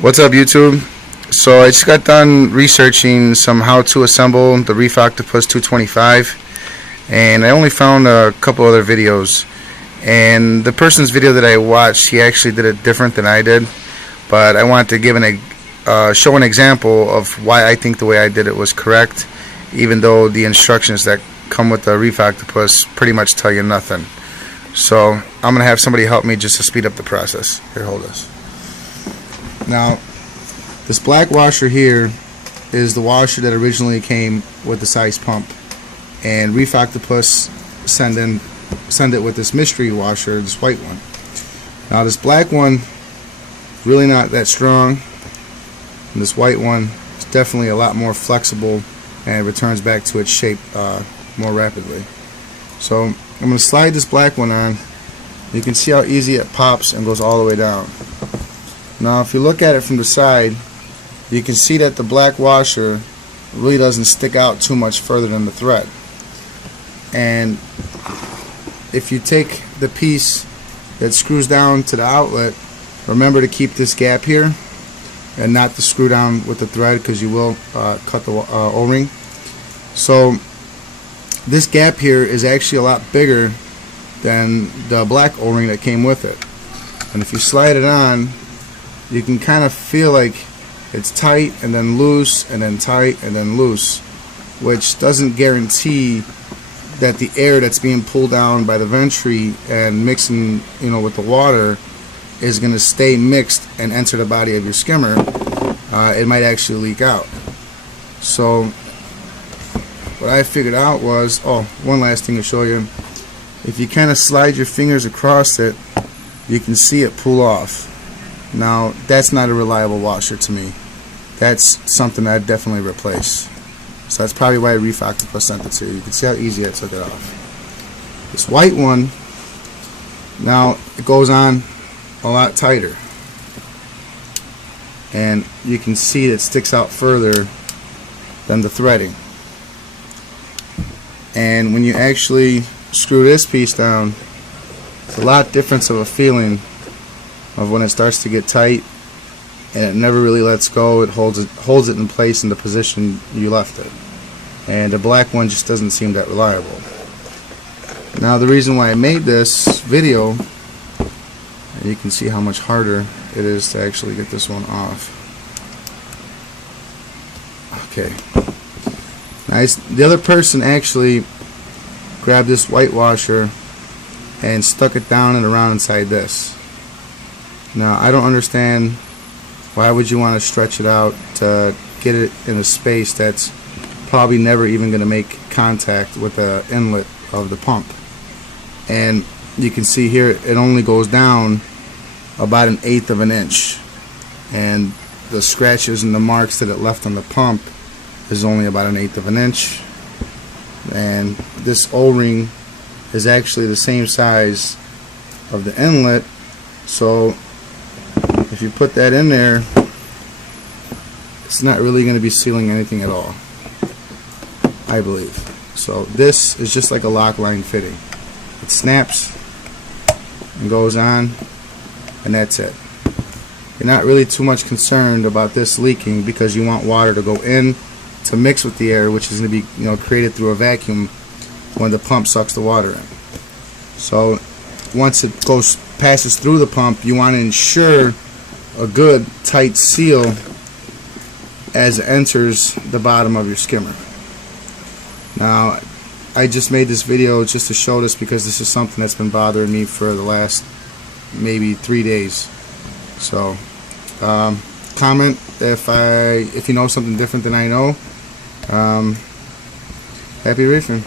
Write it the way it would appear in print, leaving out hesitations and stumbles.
What's up, YouTube? So I just got done researching some how to assemble the Reef Octopus 225, and I only found a couple other videos, and the person's video that I watched, he actually did it different than I did, but I wanted to give show an example of why I think the way I did it was correct, even though the instructions that come with the Reef Octopus pretty much tell you nothing. So I'm gonna have somebody help me just to speed up the process. Here, hold this. Now, this black washer here is the washer that originally came with the size pump, and Reef Octopus send it with this mystery washer, this white one. Now, this black one really not that strong, and this white one is definitely a lot more flexible and returns back to its shape more rapidly. So I'm going to slide this black one on. You can see how easy it pops and goes all the way down. Now if you look at it from the side, you can see that the black washer really doesn't stick out too much further than the thread. And if you take the piece that screws down to the outlet, remember to keep this gap here and not to screw down with the thread, because you will cut the O-ring. So this gap here is actually a lot bigger than the black O-ring that came with it. And if you slide it on, you can kind of feel like it's tight and then loose and then tight and then loose, which doesn't guarantee that the air that's being pulled down by the ventry and mixing, with the water is going to stay mixed and enter the body of your skimmer. It might actually leak out. So what I figured out was, one last thing to show you. If you kind of slide your fingers across it, you can see it pull off. Now, that's not a reliable washer to me. That's something I'd definitely replace. So that's probably why Reef Octopus sent it to you. You can see how easy I took it off. This white one, now it goes on a lot tighter. And you can see it sticks out further than the threading. And when you actually screw this piece down, it's a lot different of a feeling of when it starts to get tight and it never really lets go. It holds it in place in the position you left it. And the black one just doesn't seem that reliable. Now, the reason why I made this video, and you can see how much harder it is to actually get this one off. Okay. Nice. The other person actually grabbed this white washer and stuck it down and around inside this. Now, I don't understand why would you want to stretch it out to get it in a space that's probably never even going to make contact with the inlet of the pump. And you can see here it only goes down about 1/8 of an inch, and the scratches and the marks that it left on the pump is only about 1/8 of an inch. And this O-ring is actually the same size of the inlet, so if you put that in there, it's not really going to be sealing anything at all, I believe. So this is just like a lock line fitting. It snaps and goes on, and that's it. You're not really too much concerned about this leaking, because you want water to go in to mix with the air, which is going to be created through a vacuum when the pump sucks the water in. So once it passes through the pump, you want to ensure a good tight seal as it enters the bottom of your skimmer. Now, I just made this video just to show this, because this is something that's been bothering me for the last maybe 3 days. So comment if you know something different than I know. Happy reefing.